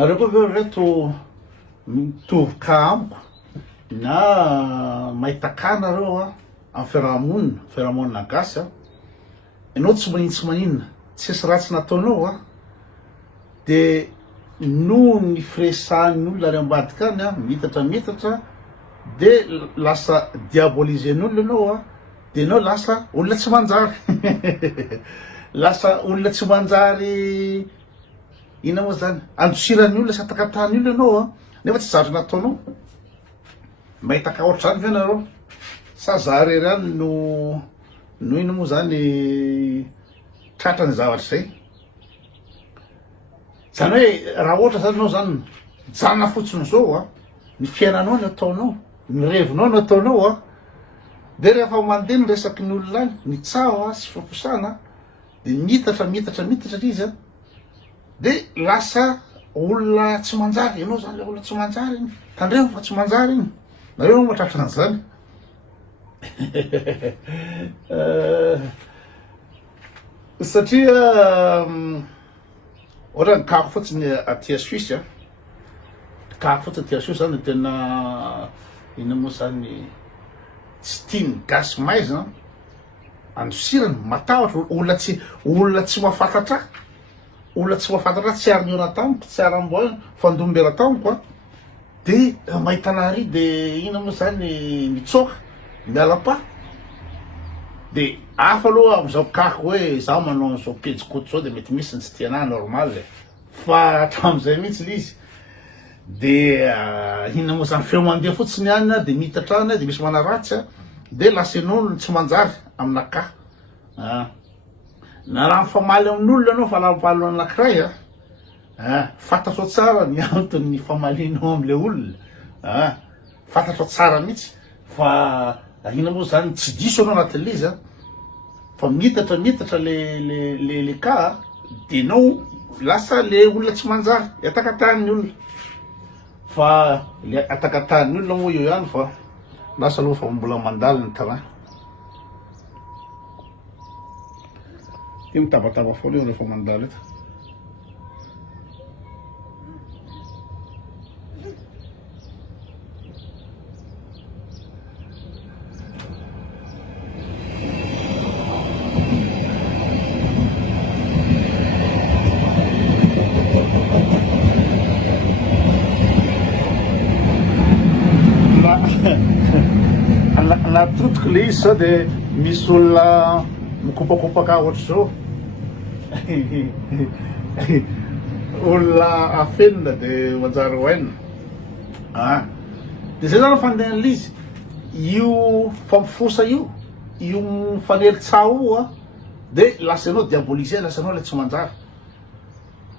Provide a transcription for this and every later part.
nareo koa veo reto mitovy-ka amiko na mahita-ka nareo a amin'ny fiarahamonina gasy a, ianao tsy maninona tsisy ratsy nataonao a, de no ny firesahan'ny olona ry ambadika any a mitatra de lasa diabolisen'olona ianao a, de ianao lasa olona tsy manjary lasa olona tsy manjary ina moa zany andosiran'ny olona sy atakatahan'ny olona ianao a, nefa tsy zatra nataonao. Mahita-ka ohatr'izany ve nareo sa za rery any no ino moa zany tratrany zavatra zay. Zany hoe raha ohatra zany anao zany janona fotsiny zao a, ny fiainanao no ataonao, ny revinao no ataonao a, de rehefa mandeha ny resaky ny olona any, ny tsaho sy famposana, de mitatra izy a, de lasa olona tsy manjary. Ianao zany le olona tsy manjary igny, tandremo fa tsy manjary igny, nareo mahatratra an'izany. Satria ohatra ny kako fotsiny aty Suisse a, kako fotsiny aty Suisse zany tena ina moa zany tsy tiany gasy maizina, andosirany matahotra, olona tsy mahafantatra, tsy ary-niona tamiko, tsy ary-amboa fandombera tamiko a, de mahita anary de ina moa zany mitsoka miala-pa, de hafa aloha am'izao kako hoe zaho manao an'izao pejikoty zao de mety misy ny tsy tianahy normal, fa hatram'izay mihitsy le izy de ina moa zany feo mandeha fotsiny any de mitatra any de misy manaratsy a, de lasa ianao tsy manjary aminakahy. Na raha mifamaly amin'olona anao falavalo anankiray a, fantatro tsara ny antony famalinao am'le olona, fantatro tsara mihitsy fa ina moa zany tsy diso anao anatin'le izy a, fa mitatra le ka de ianao lasa le olona tsy manjary, le atakatahan'ny olona. Fa le atakatahan'ny olona moa io ihany fa lasa aloha fa mbola mandalo ny tara. Ty mitabataba foana io rehefa mandalo eto. Natotiko le izy sao de misy olona mikopakopaka ohatr'izao olona afelina de manjary hoaina de zay zany fandehan'le izy, io fampifosa io mifanelin-tsaha io a, de lasa ianao diabolise, lasa ianao le tsy manjary.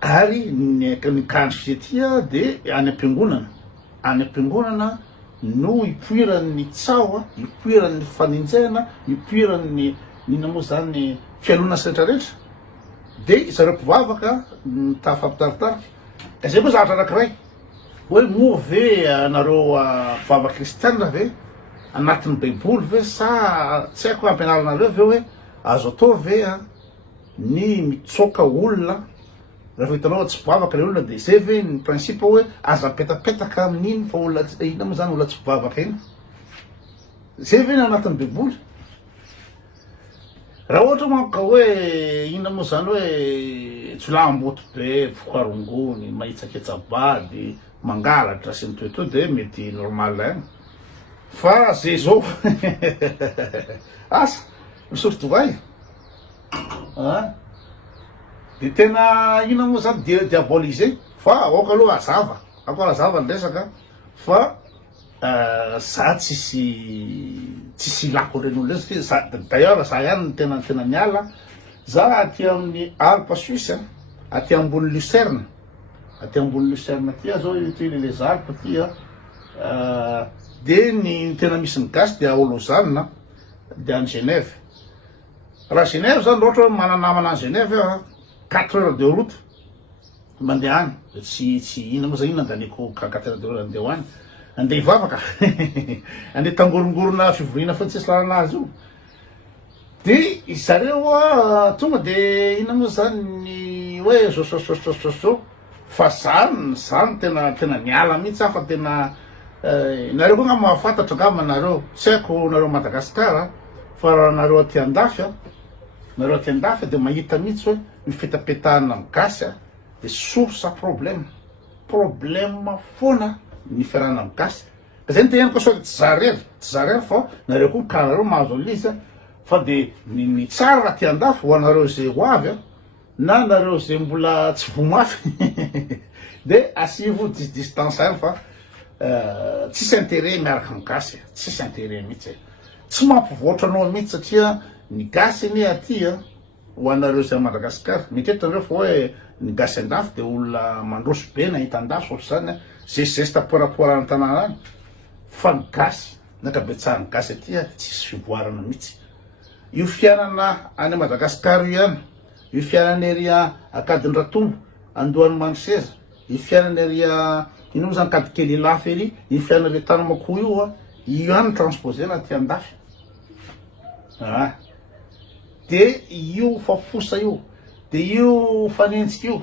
Ary ny kandro ty a de any am-piangonana no ipoiran'ny tsaho, ipoiran'ny faninjena, ipoiran'ny nina moa zany fialona sy rehetrarehetra, de zareo mpivavaka tafampitaritary. Ka zay koa zavatra anankiray hoe moa ve anareo mpivavaka kristianina ve anatin'ny baiboly ve sa tsy haiko ampianaranareo ve hoe azo atao ve ny mitsoka olona rehefa hitanao tsy mpivavaka le olona, de zay ve ny principe hoe aza apetapetaka amin'iny fa olona ina moa zany olona tsy mpivavaka iny, zay ve ny anatin'ny baiboly. Raha ohatra manko ka hoe ina moa zany hoe tsolamboto be, vokarongony, mahitsaketsabady, mangalatra sy mitoetoa de mety normal ihany. Fa zay zao asa misotro divay de tena ina moa zany diabolise. Fa aoka aloha azava ny resaka fa za tsisy lako reny olona satria d'ailleurs za ihany ny tena miala. Za aty amin'ny Alpes Suisse, aty ambony Lucerne aty zao ty les Alpes ty de ny tena misy ny gasy de Lausanne de any Genève. Raha Genève zany ohatra hoe mananamana any Genève 4 heures de route mandeha any, tsy ina moa zany nandaneko 4 heures de route andeha hoany, andeha hivavaka andeha tangorongorona fivoriana fotsy tsy lalana azy io. De zareo tonga de ina moa zany ny hoe zao fa zany tena miala mihitsy fa tena nareo koa nga mahafantatra ngamba nareo tsy haiko nareo Madagasikara fa raha nareo aty andafy nareo aty andafy de mahita mihitsy hoe mifetapetahana amin'ny gasy de source problème foana ny fiarahana amin'ny gasy ka zay nytegneniko sao tsy zarery fa nareo koa karareo mahazo an'izy fa de ny tsara raha ty andafy ho anareo zay ho avy na nareo zay mbola tsy vomafy de asivo distance ary fa tsisy intérêt miaraka amin'ny gasy tsisy intérêt mihitsy tsy mampivoatra anao mihitsy satria ny gasy anie aty ho anareo zay Madagasikara mitety andreo fa hoe ny gasy andafy de olona mandroso be nahita andafy ohatr'izany geste par rapport amin'ny tanàna any fa ny gasy nakabetsahany gasy aty tsisy fivoarana mihitsy io fiainana any Madagasikara ihany io fiainana ery Akadindratombo Andohany Manoseza io fiainana ery ino moa zany Kadikely lafy ery io fiainana ery Tanamakoho io io ihany transposena aty andafy de io fafosa io de io fanenjika io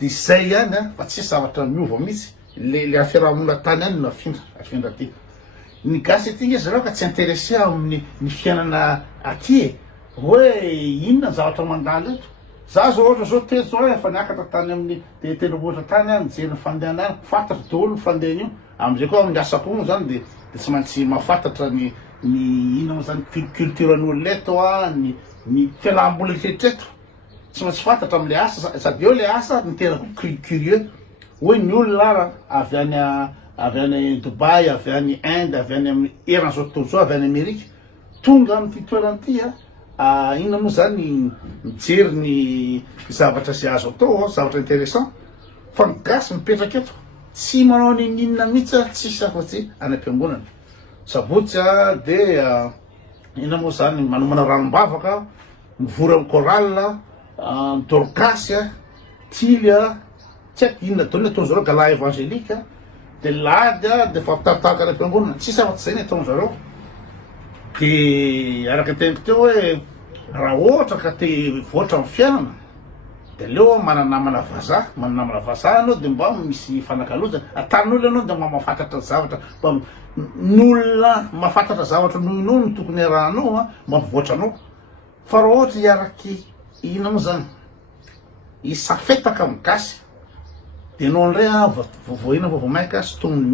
de zay ihany fa tsisy zavatra miova mihitsy le afiarahamonina tany any no afindra aty ny gasy aty nge zareo ka tsy intéressé amin'ny fiainana aty hoe inona zavatra mandalo eto za zao ohatra zao teto zao efa niakatra tany amin'ny tendrombohitra tany any jery ny fandehana any fantatra daholo ny fandehany io amizay koa amin'ny asa koa moa zany de tsy maintsy mahafantatra ny inona moa zany culture an'olona eto ny fialamboly retreto tsy maintsy fantatra am'le asa sady eo le asa niterako curieux hoe ny olona avy any Dubai avy any Inde avy any amin'ny eran'izao tontolo zao avy any Amerika tonga am'ty toerana ty inona moa zany mijery ny zavatra zay azo atao zavatra intéressant fa ny gasy mipetraka eto tsy manao ninina mihitsy tsisy afa-tsy any am-piangonana sabotsy de inona moa zany manomana ranombavaka mivory amin'ny chorale dorcasy tily tsy haiko inona ataony ataony zareo gala évangélique de lady de fa pitaritarika any am-piangonana tsisy afa-tsy zay ny ataony zareo de araka teniko teo hoe raha ohatra ka te voatra amin'ny fiainana de leo mananamana vazaha anao de mba misy fanakalozana atan'olona anao de mba mahafantatra zavatra mba n'olona mahafantatra zavatra noho ny tokony arahanao mba mivoatra anao fa raha ohatra iaraky ina moa zany isafetaka amin'ny gasy de anao ndray voina vovomaika stoniny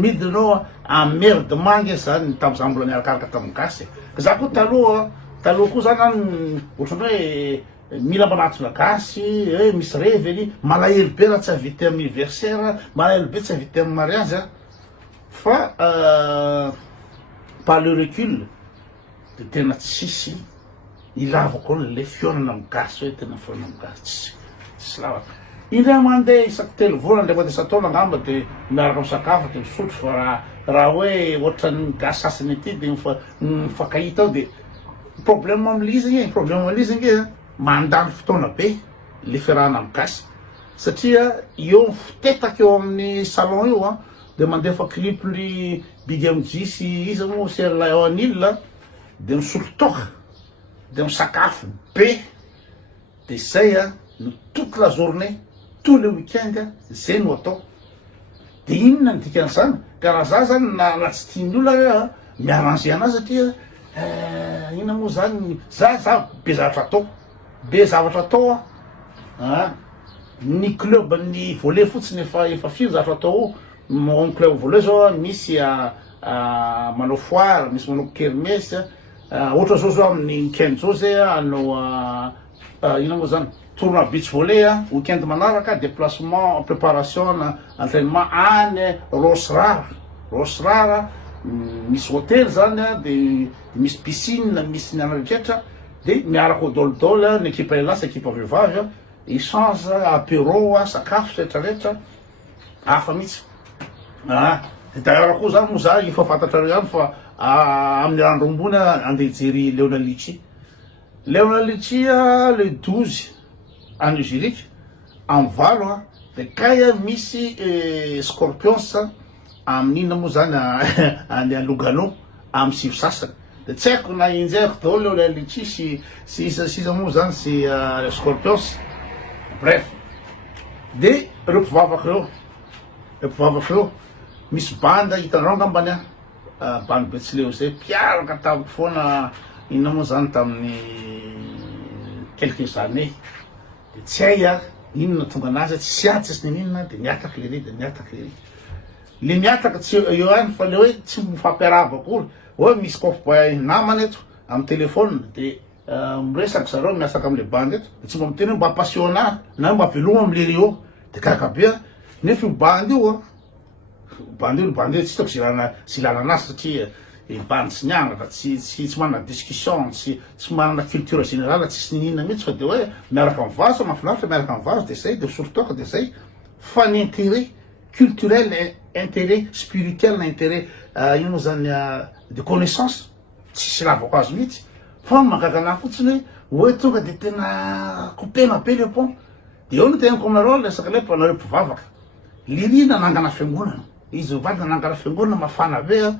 midina anao emmerdement nge zany tam'izany mbola niarakaraka tamin'ny gasy ka za koa taloha koa zany ohatrany hoe mila manatona gasy misy revely malahelo be raha tsy invité amin'ny anniversaire malahelo be tsy invité amin'ny mariage fa par le recul de tena tsisy ilavako le fionana amin'ny gasy hoe tena fionana amin'ny gasy tsisy lavaka indray mandeha isaky telo volana ndray mandeha isataona angamba de miaraka misakafo de misotro fa raha hoe ohatrany gasy sasany aty de mifankahita ao de problème am'le izy mandany fotoana be le fiarahana amin'ny gasy satria eo mifitetaka eo amin'ny salon io de mandefa clip ny Big MG sy izy moa Sir Lion Hill de misotro toka de misakafo be de zay toute la journée tous les week-ends zay no atao de inona ny dikan'izany ka raha za zany na tsy tiany olona miarranger anazy satria inona moa zany za be zavatra atao ny club ny volley fotsiny efa firy zavatra atao ny club volley zao misy manao foire misy manao kermesy ohatra zao amin'ny weekend zao zay anao inona moa zany tournoi beach volley weekend manaraka déplacement préparation entraînement any Rosrara misy hôtel zany de misy piscine misy ny anariketra de miaraka odolodolo ny ekipa lehilahy sy ekipa vehivavy échange apéro sakafo rehetrarehetra hafa mihitsy de d'ailleurs koa zany moa za efa fantatrareo ihany fa amin'ny andro ambony andeha hijery Léona Litchi le 12 any Zurich amin'ny valo de kay misy Scorpions amin'inona moa zany any Lugano amin'ny sivy sasany de tsy haiko na injeko daholo Léona Litchi sy iza moa zany sy Scorpions bref De reo mpivavaka reo misy banda hitanao ngambany bandy Betsileo zay mpiaraka tamiko foana inona moa zany tamin'ny quelques années de tsy hay inona tonga anazy tsy atsy ninona de miataky le le miataka tsy eo any fa le hoe tsy mifampiarahaba akory hoe misy kofa namany eto amin'ny telefôna de miresaky zareo miasaka am'le bandy eto de tsy mba miteny hoe mba passionna na mba veloma am'le reo de kakabea nefa io bandy io bandy tsy hitako zilana anazy satria bandy tsy nianatra tsy manana discussion tsy manana culture générale tsisy ninina mihitsy fa de hoe miaraka amin'ny vazo mahafinaritra miaraka amin'ny vazo de zay de soritoka de zay fa ny intérêt culturel intérêt spirituel na intérêt ino moa zany de connaissance tsisy lavako azy mihitsy fa mahakakana fotsiny hoe tonga de tena kopena be le pont de eo no tenako aminareo lesaka le mpanareo mpivavaka lirina nangana fiangonana izy vady nangana fiangonana mafana be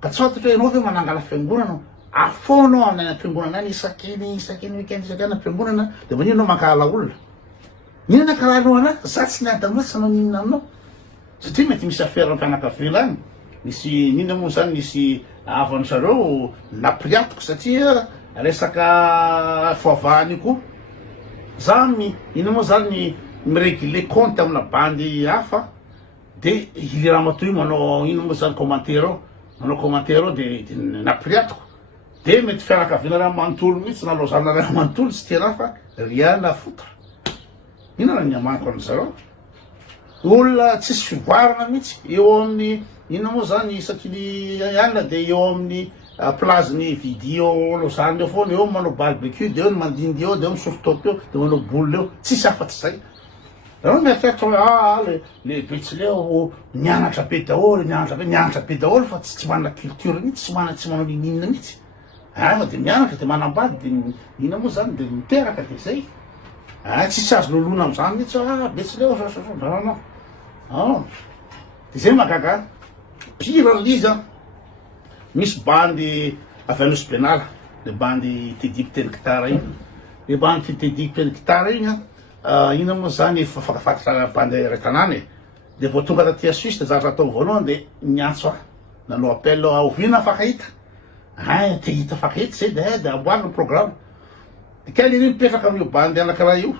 ka tsy ohatra hoe ianao ve manangana fiangonana afonao amin'ny ampiangonana any isakiny weekend isakiny ampiangonana de manino anao mankala olona ninona karaha anao ana za tsy niadamina tsy anao ninona aminao satria mety misy affaire ampianakavela any misy ninona moa zany misy avany zareo napriatiko satria resaka foavahany koa za ino moa zany miréguler compte amina bandy hafa de ile raha matoy manao ino moa zany commentaire manao commentaire de napriatiko de mety fianakaviana raha manontolo mihitsy nalozana raha manontolo tsy tena fa riana fotra ino raha niamaniko an'zareo olona tsisy fivoarana mihitsy eo amin'ny ino moa zany satria iana de eo amin'ny plazeny vidéo lozany eo foana eo manao barbecue de eo ny mandindy eo de eo misorotopy eo de manao boule eo tsisy afatsy zay raha mieritreritra hoe le Betsileo nianatra be daholo nianatra be daholo fa tsy manana culture mihitsy tsy manao ninina mihitsy fa de mianatra de manambady de ina moa zany de miteraka de zay tsisy azo lolona am'zany mihitsy Betsileo nanao de zay mahagaga pire l'izy misy bandy avy anosy benala le bandy Teddy Piteny Gitara igny le bandy Teddy Piteny Gitara igny ina moa zany fafantatra bandy retanany de vo tonga taty Suisse de zatra atao voalohany de niantso nanao appel ovina afaka hita te hita afaka hita zay de amboarina programme de kely iny mipetraka amin'io bandy anakiraha io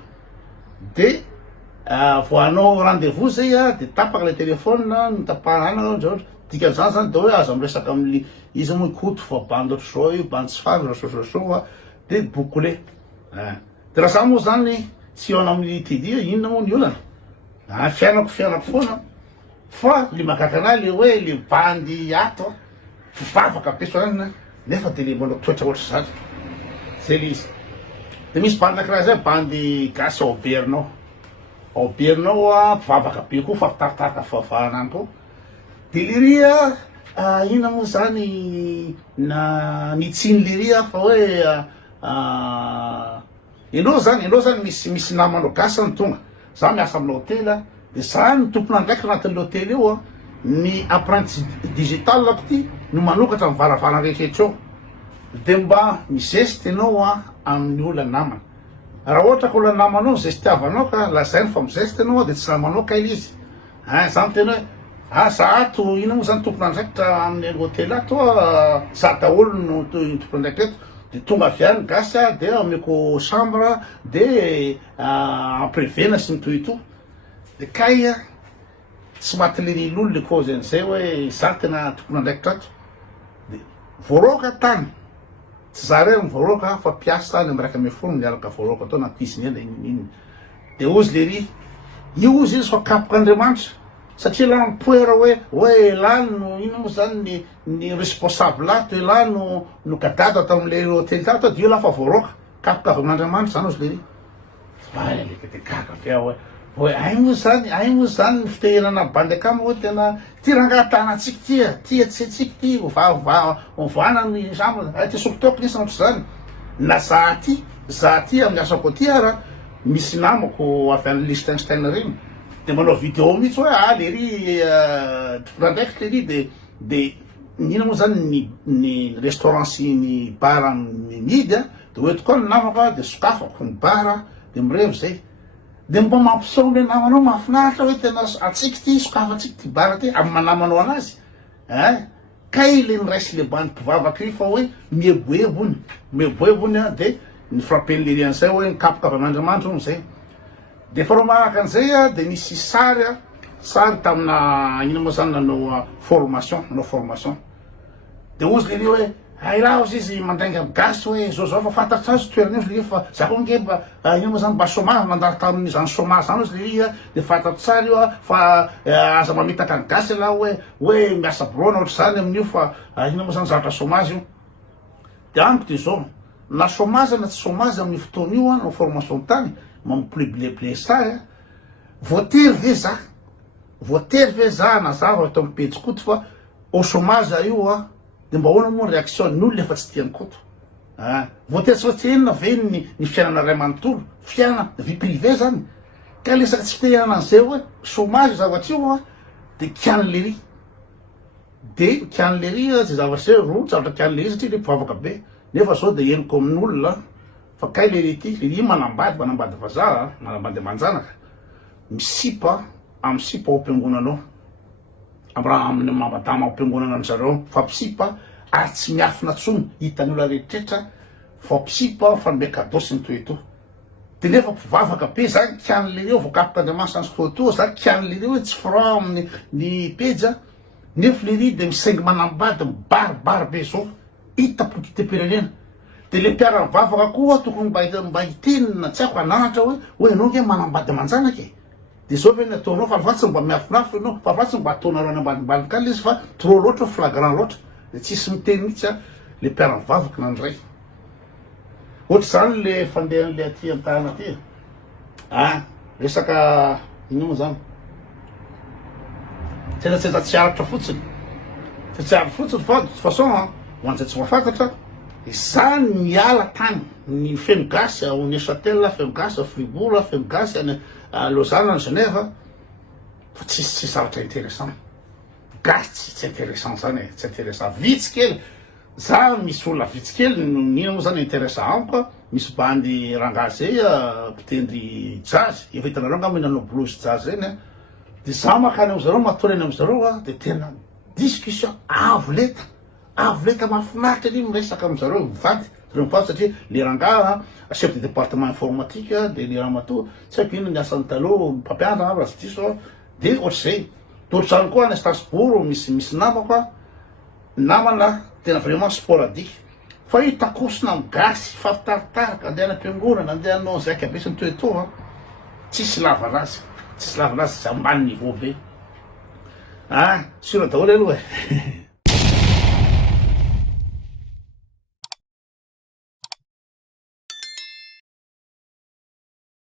de vo anao rendez-vous zay de tapaka le téléphone nitapahana dikan'izany zany de hoe azo miresaka amin'ny izy moa ikoto fa bandy ohatry zao io bandy tsy favy so de bouclé de raha za moa zany tsy eo amin'ny Teddy inona moa ny olana fiainako foana fa le mahagaga anahy le hoe le bandy ato fivavaka be soanina nefa de le manao toetra ohatry zany zay le izy de misy bandy anakiraha zay bandy gasy Aubernao mpivavaka be koa fa fitaritarika fivavahana any koa de liria ina moa zany na nitsiny liria fa hoe enao zany misy namanao gasy ny tonga za miasa amin'ny hôtely de za ny tompona ndraiky anatin'le hôtely eo ny apprenti digital ako ty no manokatra mivaravara rehetrarehetra eo de mba mizeste anao amin'ny olona namana raha ohatra ka olona namanao zestiavanao ka lazainy fa mizeste anao de tsy namanao kaily izy za miteny hoe za ato ina moa zany tompona andraikitra amin'ny hôtely ato za daholo no tompona andraikitra eto de tonga avy any gasy de ameko chambre de amprevena sy mitohito de kay tsy maty le lolo le cause an'izay hoe za tena tompona andraikitra ato de voaroka tany tsy za rery mivoaroka fa mpiasa tany am'raika ame folo miaraka voaroka atao na cuisinier na inonino de ozy le ry io ozy izy fa kapoka Andriamanitra satria la mipoera hoe lany no ino moa zany ny responsable ato la no gadado atao am'le hôtely tato de io lafa voaroka kapoka avy amin'Andriamanitra zany ozy le ry leka de gaga be aho hoe ay moa zany ny fitehenana bandy akamy hoe tena ty rangahatanatsika tia tsika ty ovana ny sambo ty sokotoko nisy ohatry zany na za ty amin'ny asako ty ara misy namako avy any Liechtenstein regny de manao vidéo mihitsy hoe le ry tompona andraikitra le ry de nina moa zany ny restaurant sy ny bar midy de hoetiko koa ny namako de sokafako ny bar de mirevo zay dia mba mampiseho le namanao mahafinaritra hoe tena atsika ty sokafatsika ty bara ty amin'ny manamanao anazy kay le niraisy le bany mpivavaka io fa hoe mieboebo iny a dia ny frappen'le an'izay hoe nikapoka avy an'Andriamanitra hono zay dia fa ro manaraka an'izay a dia nisy sary tamina ino moa zany nanao formation dia ozy le ry hoe raha ozy izy mandrainga amin'ny gasy hoe zao fa fantatry azy toerana io le fa za koa nge mba ino moa zany mba chômage mandalo tamin'izany chômage zany ozy le ry dia fantatry tsara io fa aza mamitaka ny gasy lah hoe miasa borona ohatry zany amin'io fa ino moa zany zavatra chômage io dia amiko dia zao na chômage na tsy chômage amin'ny fotoana io na formation tany mampileblebile sary voatery ve za na zava atao amin'ny pejy koto fa au chômage io dia mba ahoana moa réaction n'olona efa tsy tiany koto voatery tsy ohatsy enina ve ny fiainana ray manontolo fiainana vie privé zany ka lesaky tsy fitehinana an'izay hoe chômage zavatra io dia kian'lery tsy zavatra ro zavatra kian'lery satria le mpivavaka be nefa zao dia henoko amin'olona fa kay lery ty lery manambady vazaha manambady amanjanaka misipa ao am-piangonanao amin'ny mamadama am-piangonana an'zareo fa misipa ary tsy miafina tsony hitan'ny olona rehetrrehetra fa misipa fa nombe cadeau sy ny toeto dia nefa mpivavaka be zany kian'lery eo voakapoka Andriamanitra ny fotoa za kian'lery hoe tsy franc amin'ny peja nefa lery dia misaingy manambady mibaribary be zao hita politem-pirenena dia le mpiara mivavaka koa tokony mba hitenina tsy haiko ananatra hoe anao nge manambady amanjanaka dia zao ve ny ataonao fa afatsy mba miafinafitra ianao fa afatsy mba ataonareo any ambanimbaniky any izy fa trop loatra flagrant loatra dia tsisy miteny mihitsy le mpiara mivavaka nandray ohatra zany le fandehan'le aty an-tany aty resaka ino moa zany tena tsy aratra fotsiny fa de toute façon ho an'izay tsy mahafantatra zany miala tany ny feno gasy ao Neuchâtel feno gasy ao Fribourg feno gasy any Lausanne any Genève fa tsisy zavatra intéressant gasy tsy intéressant zany tsy intéressant vitsy kely za misy olona vitsy kely nino moa zany intéressant amiko misy bandy rangazy zay mpitendry jazz efa hitanareo nga minanao blues jazz zany dia za makany am'zareo matorany am'zareo dia tena discussion avo leta mahafinaritra iny miresaka am'zareo mivady reo satria le rangaha chef de département informatique dia le ramatoa tsy haiko ino ny asany taloha mpampianatra raha tsy diso dia ohatr'izay totrany koa any Strasbourg misy namana tena vraiment sporadique fa io takosina amin'ny gasy fafitaritarika andeha anam-piangonana andeha anao zay akabe sy ny toetoa tsisy lavanazy tsy ambany niveau be sura daholo aloha